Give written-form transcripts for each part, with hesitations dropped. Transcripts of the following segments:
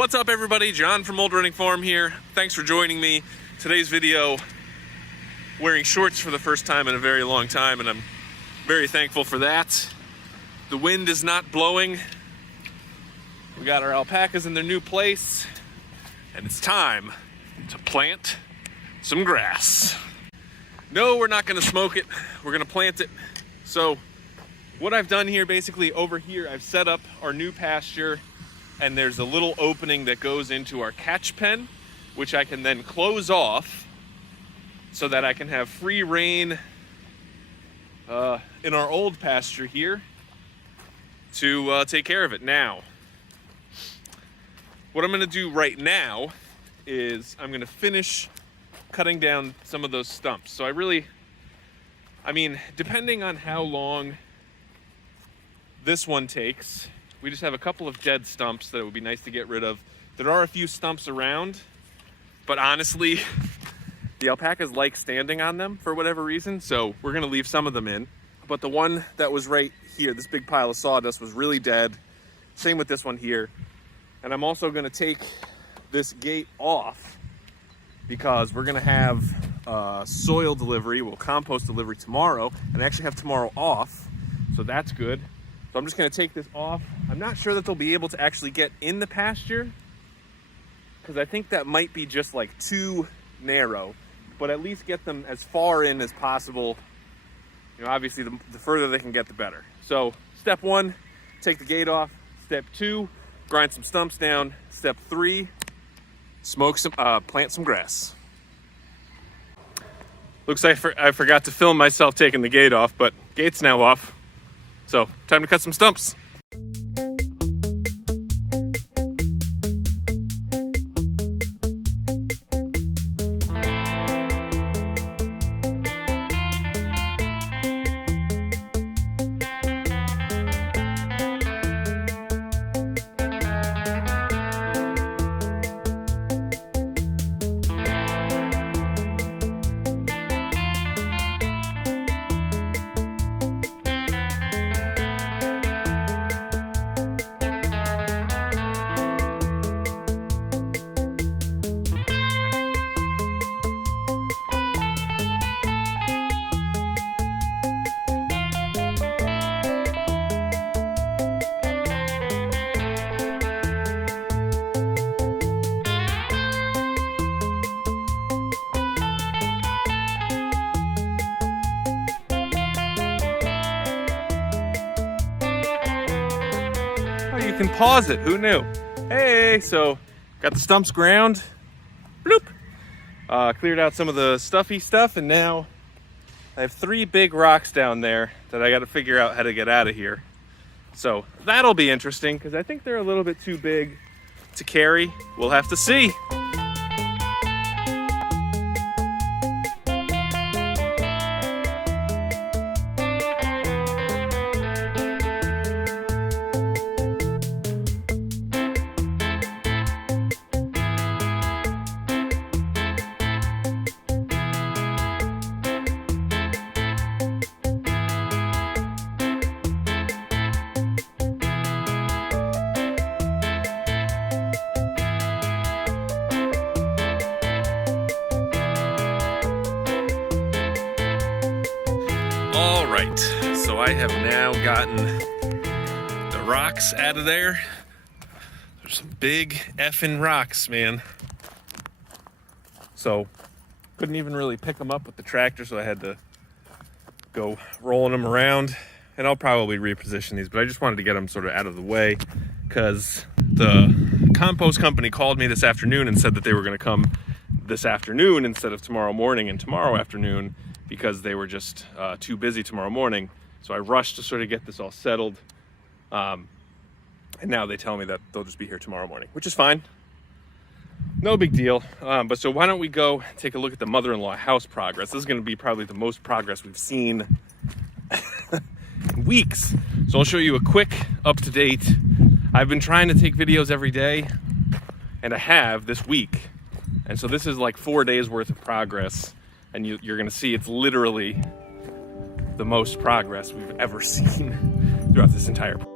What's up everybody, John from Old Running Farm here. Thanks for joining me. Today's video, wearing shorts for the first time in a very long time, and I'm very thankful for that. The wind is not blowing. We got our alpacas in their new place, and it's time to plant some grass. No, we're not gonna smoke it, we're gonna plant it. So what I've done here, basically over here, I've set up our new pasture, and there's a little opening that goes into our catch pen, which I can then close off so that I can have free reign in our old pasture here to take care of it. Now, what I'm gonna do right now is I'm gonna finish cutting down some of those stumps. So I mean, depending on how long this one takes, we just have a couple of dead stumps that it would be nice to get rid of. There are a few stumps around, but honestly, the alpacas like standing on them for whatever reason, so we're gonna leave some of them in. But the one that was right here, this big pile of sawdust, was really dead. Same with this one here. And I'm also gonna take this gate off because we're gonna have soil delivery, compost delivery tomorrow, and I actually have tomorrow off, so that's good. So I'm just gonna take this off. I'm not sure that they'll be able to actually get in the pasture because I think that might be just like too narrow, but at least get them as far in as possible. You know, obviously the further they can get, the better. So step one, take the gate off. Step two, grind some stumps down. Step three, plant some grass. Looks like I forgot to film myself taking the gate off, but gate's now off. So, time to cut some stumps. You can pause it, who knew? Hey, so got the stumps ground, bloop. Cleared out some of the stuffy stuff, and now I have 3 big rocks down there that I got to figure out how to get out of here. So that'll be interesting because I think they're a little bit too big to carry. We'll have to see. All right, so I have now gotten the rocks out of there. There's some big effing rocks, man. So couldn't even really pick them up with the tractor, so I had to go rolling them around. And I'll probably reposition these, but I just wanted to get them sort of out of the way because the compost company called me this afternoon and said that they were going to come this afternoon instead of tomorrow morning and tomorrow afternoon, because they were just too busy tomorrow morning. So I rushed to sort of get this all settled. And now they tell me that they'll just be here tomorrow morning, which is fine. No big deal. But so why don't we go take a look at the mother-in-law house progress. This is gonna be probably the most progress we've seen in weeks. So I'll show you a quick up-to-date. I've been trying to take videos every day, and I have this week. And so this is like 4 days worth of progress. And you're gonna see it's literally the most progress we've ever seen throughout this entire process.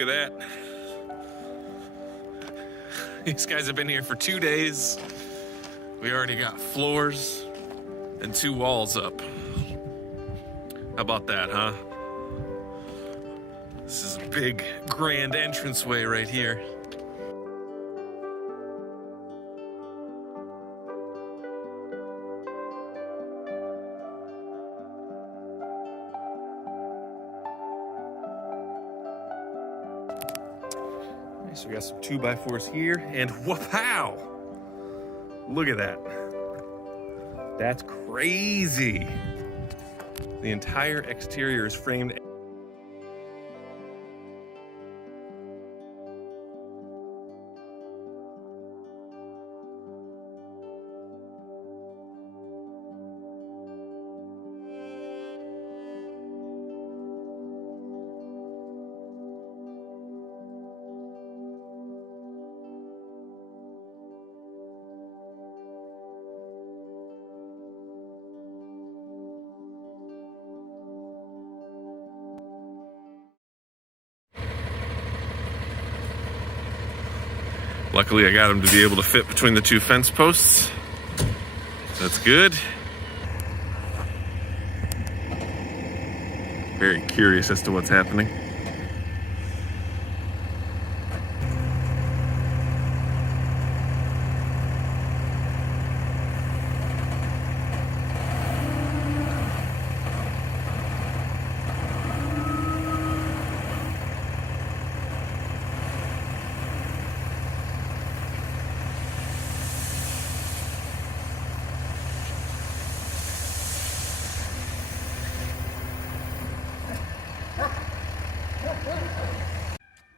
Look at that. These guys have been here for 2 days. We already got floors and 2 walls up. How about that, huh? This is a big, grand entranceway right here. So we got some 2x4s here, and wow! Look at that. That's crazy. The entire exterior is framed. Luckily, I got them to be able to fit between the 2 fence posts. That's good. Very curious as to what's happening.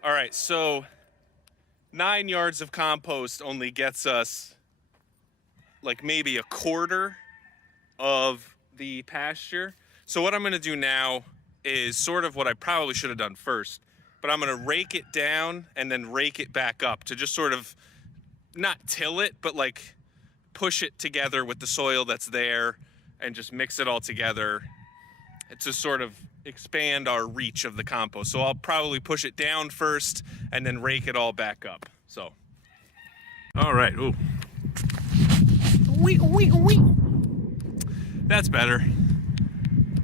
All right, so 9 yards of compost only gets us like maybe a quarter of the pasture. So what I'm gonna do now is sort of what I probably should have done first, but I'm gonna rake it down and then rake it back up to just sort of not till it, but like push it together with the soil that's there and just mix it all together to sort of expand our reach of the compost. So I'll probably push it down first and then rake it all back up. So, all right, ooh. That's better.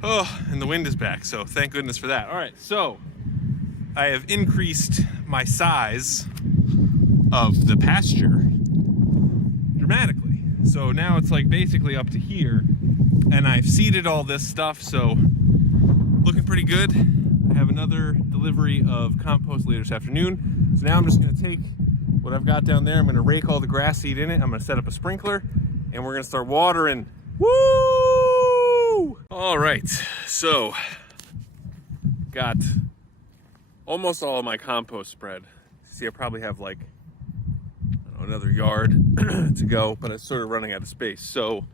Oh, and the wind is back, so thank goodness for that. All right, so I have increased my size of the pasture dramatically. So now it's like basically up to here, and I've seeded all this stuff, so looking pretty good. I have another delivery of compost later this afternoon. So now I'm just gonna take what I've got down there, I'm gonna rake all the grass seed in it, I'm gonna set up a sprinkler, and we're gonna start watering. Woo! All right, so got almost all of my compost spread. See, I probably have like, I don't know, another yard to go, but it's sort of running out of space. So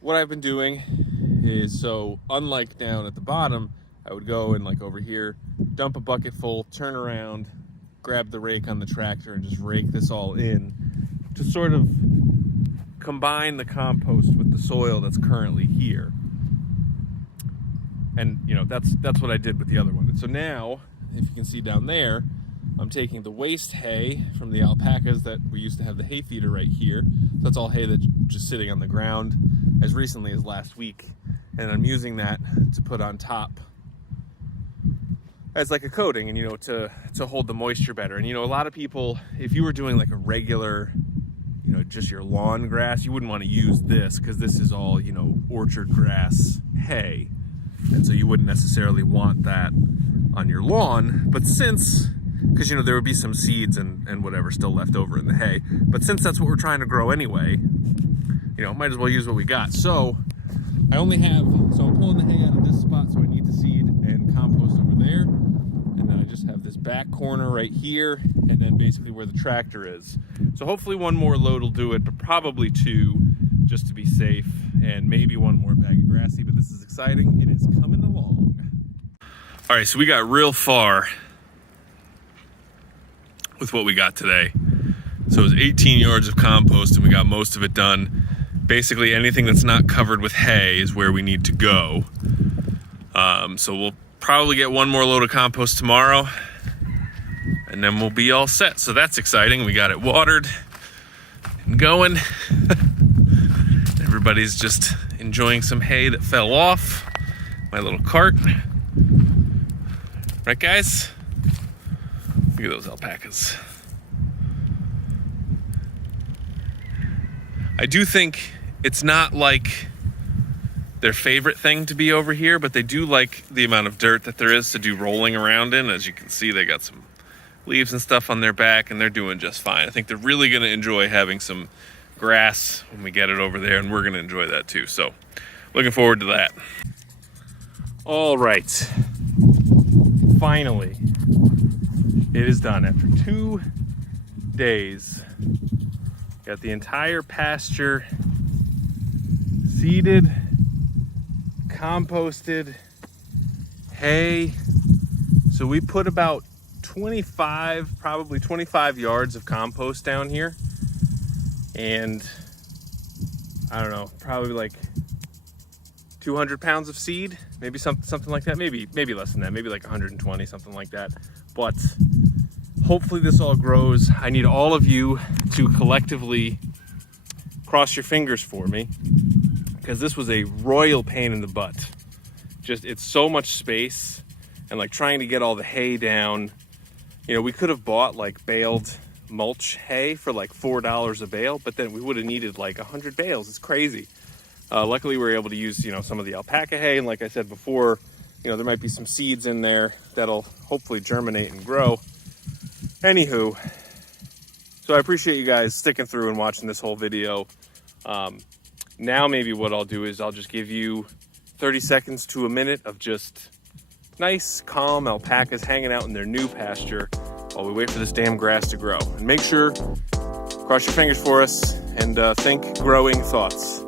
what I've been doing is, so unlike down at the bottom, I would go and like over here, dump a bucket full, turn around, grab the rake on the tractor and just rake this all in to sort of combine the compost with the soil that's currently here. And you know, that's what I did with the other one. And so now, if you can see down there, I'm taking the waste hay from the alpacas that we used to have the hay feeder right here. So that's all hay that's just sitting on the ground as recently as last week. And I'm using that to put on top as like a coating, and you know, to hold the moisture better. And you know, a lot of people, if you were doing like a regular, you know, just your lawn grass, you wouldn't want to use this because this is all, you know, orchard grass hay. And so you wouldn't necessarily want that on your lawn. But since, because you know, there would be some seeds and whatever still left over in the hay. But since that's what we're trying to grow anyway, you know, might as well use what we got. So I only have, so I'm pulling the hay out of this spot, so I need to seed and compost over there. And then I just have this back corner right here, and then basically where the tractor is. So hopefully one more load will do it, but probably 2 just to be safe, and maybe 1 more bag of grass seed, but this is exciting. It is coming along. All right, so we got real far with what we got today. So it was 18 yards of compost, and we got most of it done. Basically anything that's not covered with hay is where we need to go. So we'll probably get one more load of compost tomorrow, and then we'll be all set. So that's exciting. We got it watered and going. Everybody's just enjoying some hay that fell off my little cart. Right, guys? Look at those alpacas. I do think it's not like their favorite thing to be over here, but they do like the amount of dirt that there is to do rolling around in. As you can see, they got some leaves and stuff on their back, and they're doing just fine. I think they're really gonna enjoy having some grass when we get it over there, and we're gonna enjoy that too. So looking forward to that. All right, finally, it is done. After 2 days, got the entire pasture seeded, composted, hay. So we put about 25, probably 25 yards of compost down here. And I don't know, probably like 200 pounds of seed, maybe something like that, maybe less than that, maybe like 120, something like that. But hopefully this all grows. I need all of you to collectively cross your fingers for me, because this was a royal pain in the butt. Just, it's so much space, and like trying to get all the hay down. You know, we could have bought like baled mulch hay for like $4 a bale, but then we would have needed like 100 bales. It's crazy. Luckily we were able to use, you know, some of the alpaca hay, and like I said before, you know, there might be some seeds in there that'll hopefully germinate and grow. Anywho, so I appreciate you guys sticking through and watching this whole video. Now maybe what I'll do is I'll just give you 30 seconds to a minute of just nice, calm alpacas hanging out in their new pasture while we wait for this damn grass to grow. And make sure, cross your fingers for us, and think growing thoughts.